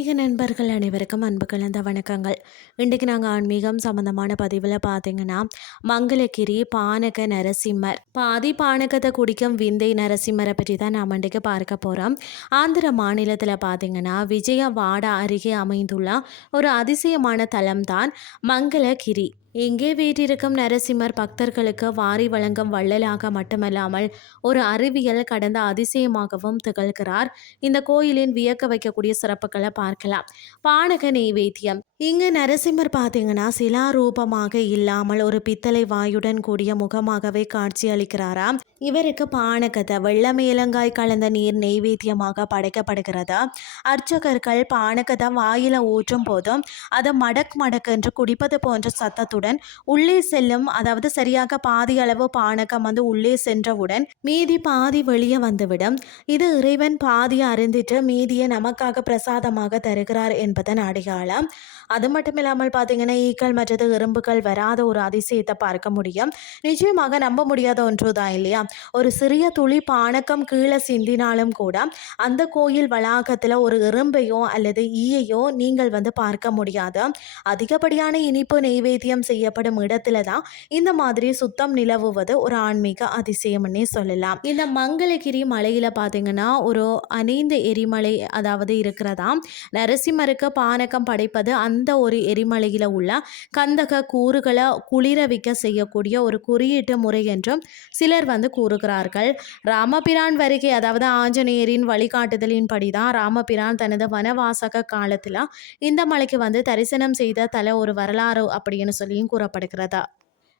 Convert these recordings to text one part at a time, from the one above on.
ஆன்மீக நண்பர்கள் அனைவருக்கும் அன்பு கலந்த வணக்கங்கள். இன்றைக்கு நாங்கள் ஆன்மீகம் சம்மந்தமான பதிவில் பார்த்தீங்கன்னா, மங்களகிரி பானக நரசிம்மர் பாதி பானகத்தை குடிக்கும் விந்தை நரசிம்மரை பற்றி தான் நாம் இன்றைக்கு பார்க்க போகிறோம். ஆந்திர மாநிலத்தில் பார்த்தீங்கன்னா, விஜயவாடா அருகே அமைந்துள்ள ஒரு அதிசயமான தலம்தான் மங்களகிரி. இங்கே வீற்றிருக்கும் நரசிம்மர் பக்தர்களுக்கு வாரி வழங்கும் வள்ளலாக மட்டுமல்லாமல் ஒரு அறிவியல் கடந்த அதிசயமாகவும் திகழ்கிறார். இந்த கோயிலின் வியக்க வைக்கக்கூடிய சிறப்புகளை பார்க்கலாம். பானக நெய்வேத்தியம். இங்கு நரசிம்மர் பார்த்தீங்கன்னா சிலா ரூபமாக இல்லாமல் ஒரு பித்தளை வாயுடன் கூடிய முகமாகவே காட்சி அளிக்கிறாராம். இவருக்கு பானகத்தை வெள்ளமேலங்காய் கலந்த நீர் நெய்வேத்தியமாக படைக்கப்படுகிறது. அர்ச்சகர்கள் பானகத்தை வாயில ஊற்றும் போதும் அதை மடக் மடக்கென்று குடிப்பது போன்ற சத்தத்துடன் உள்ளே செல்லும். அதாவது சரியாக பாதி அளவு பானகம் உள்ளே சென்றவுடன் மீதி பாதி வெளியே வந்துவிடும். இது இறைவன் பாதியை அறிந்திட்டு மீதியை நமக்காக பிரசாதமாக தருகிறார் என்பதன் அடையாளம். அது மட்டும் இல்லாமல் பார்த்தீங்கன்னா, ஈக்கள் மற்றது எறும்புகள் வராத ஒரு அதிசயத்தை பார்க்க முடியும். நிச்சயமாக நம்ப முடியாத ஒன்று தான் இல்லையா? ஒரு சிறிய துளி பானக்கம் கீழே சிந்தினாலும் கூட அந்த கோயில் வளாகத்தில் ஒரு எறும்பையோ அல்லது ஈயையோ நீங்கள் பார்க்க முடியாது. அதிகப்படியான இனிப்பு நெய்வேத்தியம் செய்யப்படும் இடத்துல தான் இந்த மாதிரி சுத்தம் நிலவுவது ஒரு ஆன்மீக அதிசயம்னே சொல்லலாம். இந்த மங்களகிரி மலையில் பார்த்தீங்கன்னா ஒரு அணைந்த எரிமலை அதாவது இருக்கிறதாம். நரசிம்மருக்கு பானகம் படைப்பது அந்த ஒரு எரிமலையில் உள்ள கந்தக கூறுகளை குளிரவிக்க செய்யக்கூடிய ஒரு குறியீட்டு முறை என்றும் சிலர் கூறுகிறார்கள். ராமபிரான் வருகை அதாவது ஆஞ்சநேயரின் வழிகாட்டுதலின் படிதான் ராமபிரான் தனது வனவாசக காலத்தில் இந்த மலைக்கு தரிசனம் செய்த தல ஒரு வரலாறு அப்படின்னு சொல்லியும் கூறப்படுகிறதா.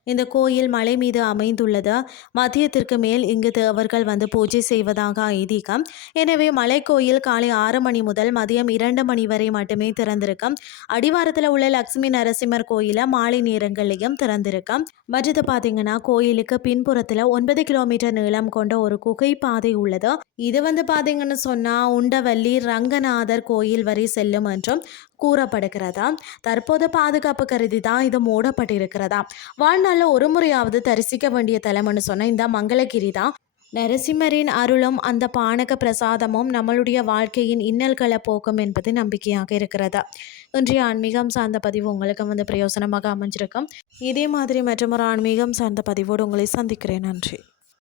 இந்த கோயில் மலை மீது அமைந்துள்ளது. மதியத்திற்கு மேல் இங்கு தேவர்கள் பூஜை செய்வதாக ஐதீகம். எனவே மலைக்கோயில் காலை 6 மணி முதல் மதியம் 2 மணி வரை மட்டுமே திறந்திருக்கும். அடிவாரத்தில் உள்ள லட்சுமி நரசிம்மர் கோயில மாலை நேரங்களையும் திறந்திருக்கும். மற்றது பார்த்தீங்கன்னா, கோயிலுக்கு பின்புறத்தில் 9 கிலோமீட்டர் நீளம் கொண்ட ஒரு குகை பாதை உள்ளது. இது பார்த்தீங்கன்னு சொன்னால் உண்டவல்லி ரங்கநாதர் கோயில் வரை செல்லும் என்றும் கூறப்படுகிறதா. தற்போது பாதுகாப்பு கருதி தான் இது மூடப்பட்டிருக்கிறதா. வாழ்நாளில் ஒரு முறையாவது தரிசிக்க வேண்டிய தலம்னு சொன்னால் இந்த மங்களகிரி தான். நரசிம்மரின் அருளும் அந்த பானக பிரசாதமும் நம்மளுடைய வாழ்க்கையின் இன்னல்களை போக்கும் என்பது நம்பிக்கையாக இருக்கிறதா. இன்றைய ஆன்மீகம் சார்ந்த பதிவு உங்களுக்கு பிரயோசனமாக அமைஞ்சிருக்கும். இதே மாதிரி மற்றொரு ஆன்மீகம் சார்ந்த பதிவோடு உங்களை சந்திக்கிறேன். நன்றி.